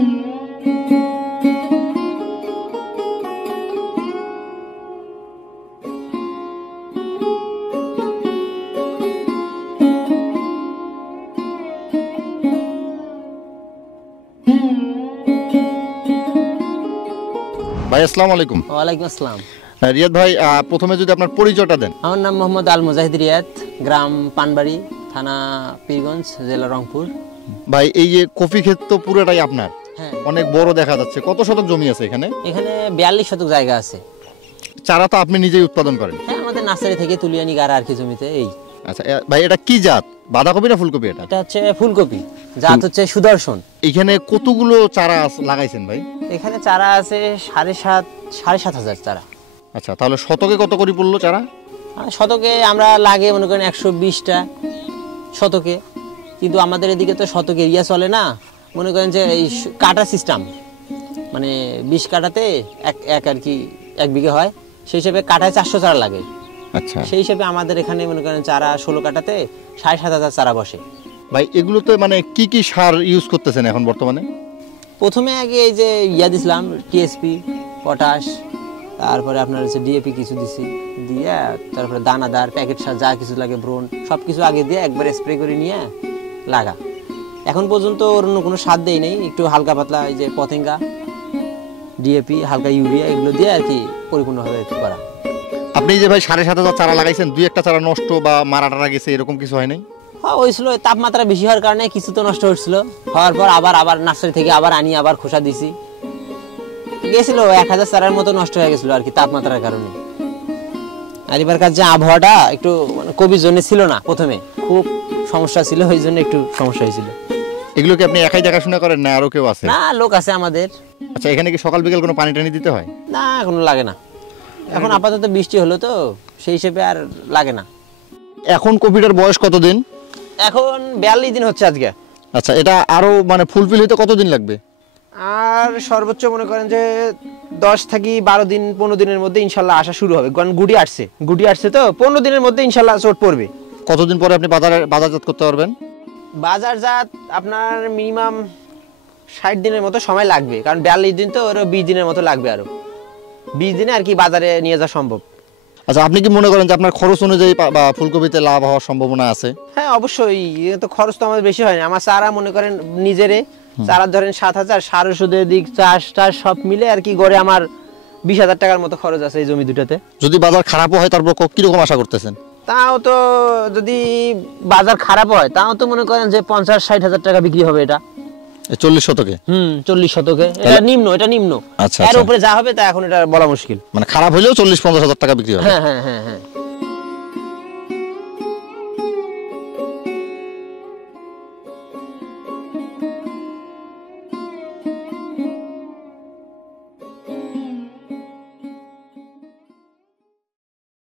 ভাই আসসালামু আলাইকুম। ওয়ালাইকুম আসসালাম। রিয়াদ ভাই, প্রথমে যদি আপনার পরিচয়টা দেন। আমার নাম মোহাম্মদ আল মুজাহিদ রিয়াদ, গ্রাম পানবাড়ি, থানা পীরগঞ্জ, জেলা রংপুর। ভাই এই যে কফি ক্ষেত তো পুরোটাই আপনার? হ্যাঁ, অনেক বড় দেখা যাচ্ছে। কত শতক জমি আছে এখানে? এখানে 42 শতক জায়গা আছে। চারা তো আপনি নিজেই উৎপাদন করেন? হ্যাঁ, আমাদের নার্সারি থেকে তুলে আনি গাড়া আর কি জমিতে। এই আচ্ছা ভাই, এটা কি জাত? বাঁধাকপি না ফুলকপি? এটা হচ্ছে ফুলকপি, জাত হচ্ছে সুদর্শন। এখানে কতগুলো চারা লাগাইছেন ভাই? এখানে চারা আছে 7,500 চারা। আচ্ছা, তাহলে শতকে কত করে পড়লো চারা? শতকে আমরা লাগে মনে করেন 120টা শতকে, কিন্তু আমাদের এদিকে তো শতক এরিয়া চলে না। মনে করেন যে এই কাটা সিস্টেম, মানে 20 কাটাতে এক আর কি 1 বিঘা হয়, সেই হিসেবে কাটায় 400 চারা লাগে। আচ্ছা, সেই হিসেবে আমাদের এখানে মনে করেন চারা 16 কাটাতে 7,500 চারা বসে। ভাই এগুলোতে মানে কি কি সার ইউজ করতেছেন এখন বর্তমানে? প্রথমে আগে এই যে দিছিলাম টিএসপি, পটাশ, তারপরে আপনার হচ্ছে ডিএপি কিছু দিছি, দিয়ে তারপরে দানাদার প্যাকেট সার যা কিছু লাগে, ব্রোন, সব কিছু আগে দিয়ে একবার স্প্রে করে নিয়ে লাগা। এখন পর্যন্ত অন্য কোনো সার দেই নেই, একটু হালকা পাতলা এই যে পতেঙ্গা, ডিএপি, হালকা ইউরিয়া, এগুলো দিয়ে আর কি পরিপূর্ণভাবে করা। আপনি যে ভাই 7,500 চারা লাগাইছেন, 2-1টা চারা নষ্ট বা মারা টারা গেছে, এরকম কিছু হয় নাই? হ্যাঁ, হয়েছিল। তাপমাত্রা বেশি হওয়ার কারণে কিছু তো নষ্ট হচ্ছিল, হওয়ার পর আবার নার্সারি থেকে আবার আনি, আবার খোসা দিছি, গেছিল 1000 চারার মতো নষ্ট হয়ে গেছিল আর কি তাপমাত্রার কারণে। আর এবারকার যে আবহাওয়াটা একটু মানে কবির জন্য ছিল না, প্রথমে খুব সমস্যা ছিল, ওই জন্য একটু সমস্যা হয়েছিল। এগুলো কি আপনি একাই দেখাশোনা করেন না আরো কেউ আছে? না, লোক আছে আমাদের। আচ্ছা, এখানে কি সকাল বিকেল কোনো পানি টানি দিতে হয়? না, কোনো লাগে না। এখন আপাতত বৃষ্টি হলো তো, সেই হিসেবে আর লাগে না। এখন কপিটার বয়স কতদিন? এখন 42 দিন হচ্ছে আজকে। আচ্ছা, এটা আরো মানে ফুলফিল হইতে কতদিন লাগবে? আর সর্বোচ্চ মনে করেন যে 10 থেকে 12 দিন, 15 দিনের মধ্যে ইনশাল্লাহ আসা শুরু হবে। কারণ গুড়ি আসছে তো 15 দিনের মধ্যে ইনশাল্লাহ চোট পড়বে। কতদিন পরে আপনি বাজারজাত করতে পারবেন? বাজারজাত আপনার মিনিমাম 60 দিনের মতো সময় লাগবে, কারণ 42 দিন তো, আরো 20 দিনের মতো লাগবে, আরো 20 দিনে আর কি বাজারে নিয়ে যাওয়া সম্ভব। আচ্ছা, আপনি কি মনে করেন যে আপনার খরচ অনুযায়ী বা ফুলকপিতে লাভ হওয়ার সম্ভাবনা আছে? হ্যাঁ, অবশ্যই। তো খরচ তো আমাদের বেশি হয় না। আমার চারা মনে করেন নিজেরে চারা ধরেন 7,000, সার ওষুধের দিক, চাষ টাস সব মিলে আর কি গড়ে আমার 20,000 টাকার মতো খরচ আছে এই জমি দুটাতে। যদি বাজার খারাপও হয় তারপর কিরকম আশা করতেছেন? তাও তো যদি বাজার খারাপ হয় তাও তো মনে করেন যে 50-60 হাজার টাকা বিক্রি হবে এটা 40 শতকে। 40 শতকে। এটা নিম্ন। আচ্ছা, এর উপরে যা হবে তা এখন এটা বলা মুশকিল। মানে খারাপ হলেও 40-50 হাজার টাকা বিক্রি হবে। হ্যাঁ।